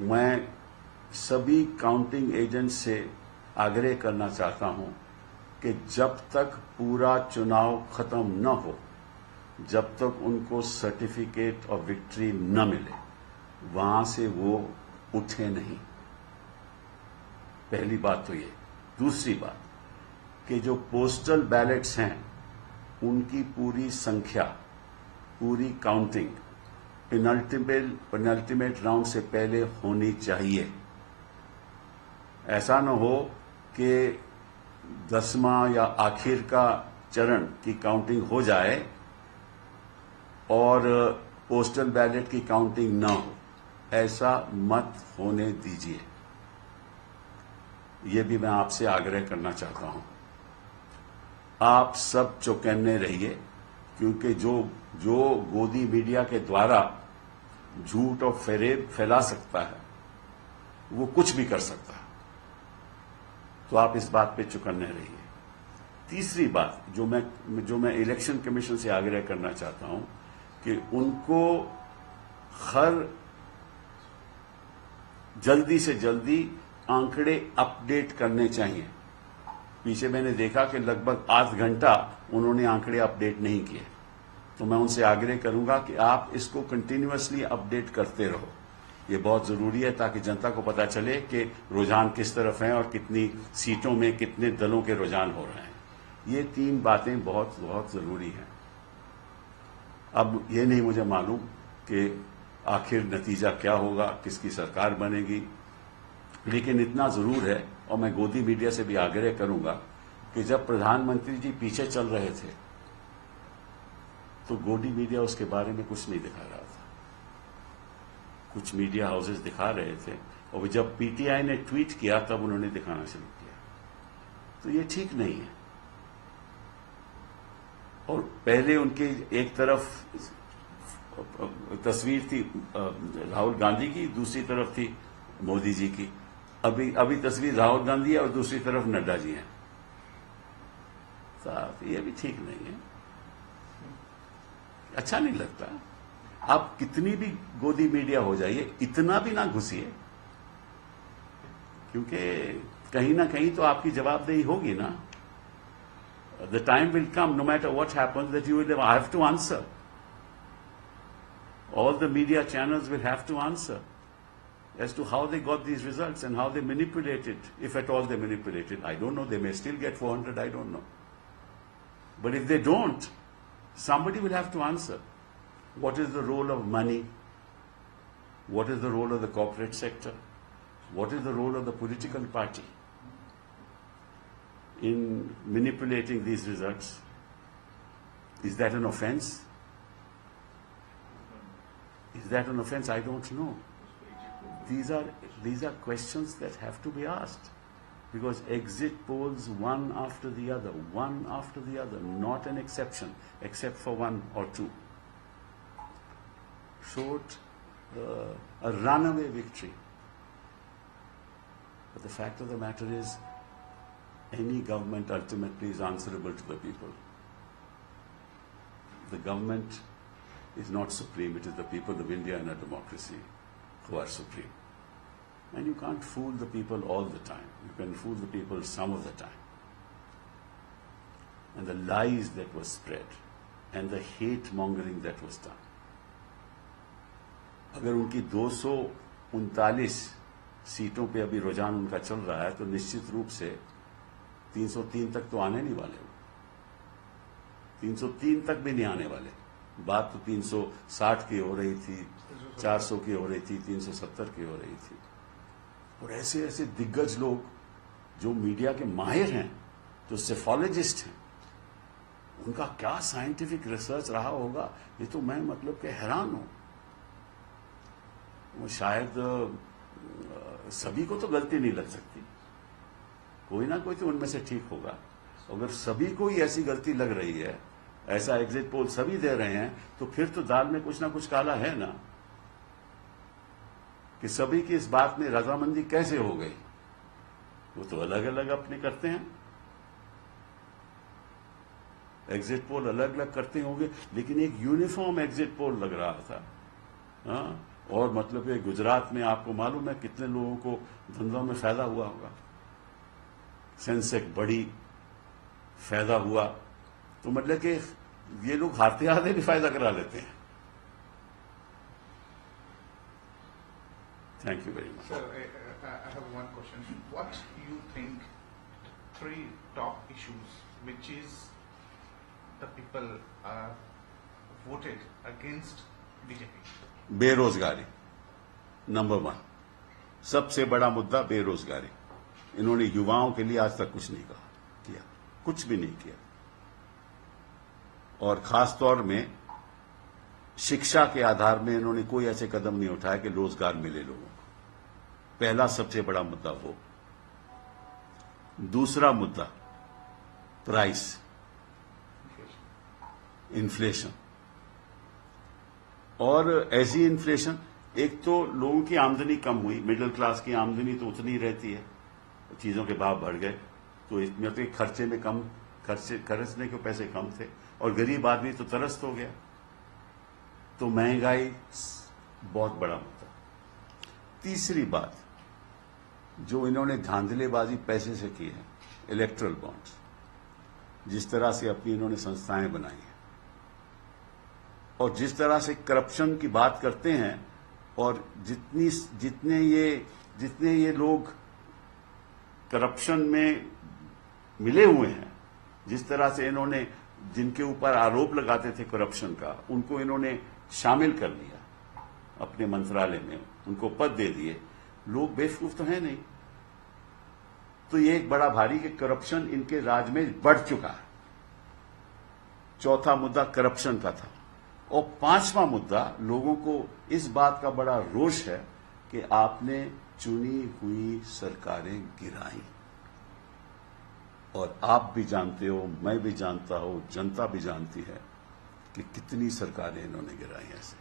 मैं सभी counting agent से आग्रह करना चाहता हूं कि जब तक पूरा चुनाव खत्म न हो, जब तक उनको सर्टिफिकेट ऑफ विक्ट्री न मिले, वहां से वो उठे नहीं। पहली बात तो ये। दूसरी बात कि जो पोस्टल बैलेट्स हैं उनकी पूरी संख्या, पूरी काउंटिंग पेनल्टीमेट राउंड से पहले होनी चाहिए। ऐसा न हो कि 10वां या आखिर का चरण की काउंटिंग हो जाए और पोस्टल बैलेट की काउंटिंग न हो। ऐसा मत होने दीजिए। ये भी मैं आपसे आग्रह करना चाहता हूं। आप सब चौकन्ने रहिए, क्योंकि जो गोदी मीडिया के द्वारा झूठ और फेरेब फैला सकता है वो कुछ भी कर सकता है। तो आप इस बात पे चौकन्ने रहिए। तीसरी बात जो मैं इलेक्शन कमीशन से आग्रह करना चाहता हूं कि उनको हर जल्दी से जल्दी आंकड़े अपडेट करने चाहिए। पीछे मैंने देखा कि लगभग आध घंटा उन्होंने आंकड़े अपडेट नहीं किए। तो मैं उनसे आग्रह करूंगा कि आप इसको कंटिन्यूअसली अपडेट करते रहो। ये बहुत जरूरी है ताकि जनता को पता चले कि रुझान किस तरफ हैं और कितनी सीटों में कितने दलों के रुझान हो रहे हैं। ये तीन बातें बहुत बहुत जरूरी हैं। अब ये नहीं मुझे मालूम कि आखिर नतीजा क्या होगा, किसकी सरकार बनेगी, लेकिन इतना जरूर है और मैं गोदी मीडिया से भी आग्रह करूंगा कि जब प्रधानमंत्री जी पीछे चल रहे थे तो गोदी मीडिया उसके बारे में कुछ नहीं दिखा रहा था। कुछ मीडिया हाउसेस दिखा रहे थे और जब पीटीआई ने ट्वीट किया तब उन्होंने दिखाना शुरू किया। तो ये ठीक नहीं है। और पहले उनके एक तरफ तस्वीर थी राहुल गांधी की, दूसरी तरफ थी मोदी जी की। अभी तस्वीर राहुल गांधी है और दूसरी तरफ नड्डा जी हैं। साहब ये भी ठीक नहीं है, अच्छा नहीं लगता। आप कितनी भी गोदी मीडिया हो जाइए, इतना भी ना घुसिए, क्योंकि कहीं ना कहीं तो आपकी जवाबदेही होगी ना। The time will come, no matter what happens, that you will have to answer. All the media channels will have to answer as to how they got these results and how they manipulated, if at all they manipulated. I don't know, they may still get 400, I don't know. But if they don't, somebody will have to answer. What is the role of money? What is the role of the corporate sector? What is the role of the political party in manipulating these results? Is that an offense? Is that an offense? I don't know. These are questions that have to be asked, because exit polls one after the other, not an exception, except for one or two, showed a runaway victory. But the fact of the matter is, any government ultimately is answerable to the people. The government is not supreme, it is the people of India and a democracy who are supreme. And you can't fool the people all the time. You can fool the people some of the time. And the lies that were spread and the hate mongering that was done. अगर उनकी 239 सीटों पे अभी रुझान उनका चल रहा है तो निश्चित रूप से 303 तक तो आने नहीं वाले। 303 तक भी नहीं आने वाले। बात तो 360 की हो रही थी, 400 की हो रही थी, 370 की हो रही थी। और ऐसे ऐसे दिग्गज लोग जो मीडिया के माहिर हैं, जो सेफोलॉजिस्ट हैं, उनका क्या साइंटिफिक रिसर्च रहा होगा, ये तो मैं मतलब के हैरान हूं। वो शायद सभी को तो गलती नहीं लग सकती, कोई ना कोई तो उनमें से ठीक होगा। अगर सभी को ही ऐसी गलती लग रही है, ऐसा एग्जिट पोल सभी दे रहे हैं, तो फिर तो दाल में कुछ ना कुछ काला है ना। कि सभी की इस बात में रजामंदी कैसे हो गई, वो तो अलग अलग अपने करते हैं। एग्जिट पोल अलग अलग करते होंगे, लेकिन एक यूनिफॉर्म एग्जिट पोल लग रहा था। और मतलब ये गुजरात में आपको मालूम है कितने लोगों को धंधों में फायदा हुआ होगा, सेंसेक्स बड़ी, फायदा हुआ। तो मतलब कि ये लोग हारते हारते भी फायदा करा लेते हैं। Thank you very much. Sir, I have one question. What you think three top issues which is the people voted against BJP? बेरोजगारी नंबर 1, सबसे बड़ा मुद्दा बेरोजगारी। इन्होंने युवाओं के लिए आज तक कुछ नहीं किया, कुछ भी नहीं किया, और खास तौर में शिक्षा के आधार में इन्होंने कोई ऐसे कदम नहीं उठाया कि रोजगार मिले लोगों को। पहला सबसे बड़ा मुद्दा वो। दूसरा मुद्दा प्राइस, इन्फ्लेशन। और ऐसी इन्फ्लेशन, एक तो लोगों की आमदनी कम हुई, मिडिल क्लास की आमदनी तो उतनी ही रहती है, चीजों के भाव बढ़ गए तो इसमें तो खर्चे में कम, खर्चने के पैसे कम थे, और गरीब आदमी तो त्रस्त हो गया। तो महंगाई बहुत बड़ा मुद्दा। तीसरी बात जो इन्होंने धांधलेबाजी पैसे से की है, इलेक्ट्रल बॉन्ड्स, जिस तरह से अपनी इन्होंने संस्थाएं बनाई हैं और जिस तरह से करप्शन की बात करते हैं, और जितने ये लोग करप्शन में मिले हुए हैं, जिस तरह से इन्होंने जिनके ऊपर आरोप लगाते थे करप्शन का, उनको इन्होंने शामिल कर लिया अपने मंत्रालय में, उनको पद दे दिए। लोग बेवकूफ तो है नहीं। तो ये एक बड़ा भारी कि करप्शन इनके राज में बढ़ चुका है। चौथा मुद्दा करप्शन का था। और पांचवा मुद्दा, लोगों को इस बात का बड़ा रोष है कि आपने चुनी हुई सरकारें गिराई। और आप भी जानते हो, मैं भी जानता हूं, जनता भी जानती है कि कितनी सरकारें इन्होंने गिराई ऐसे।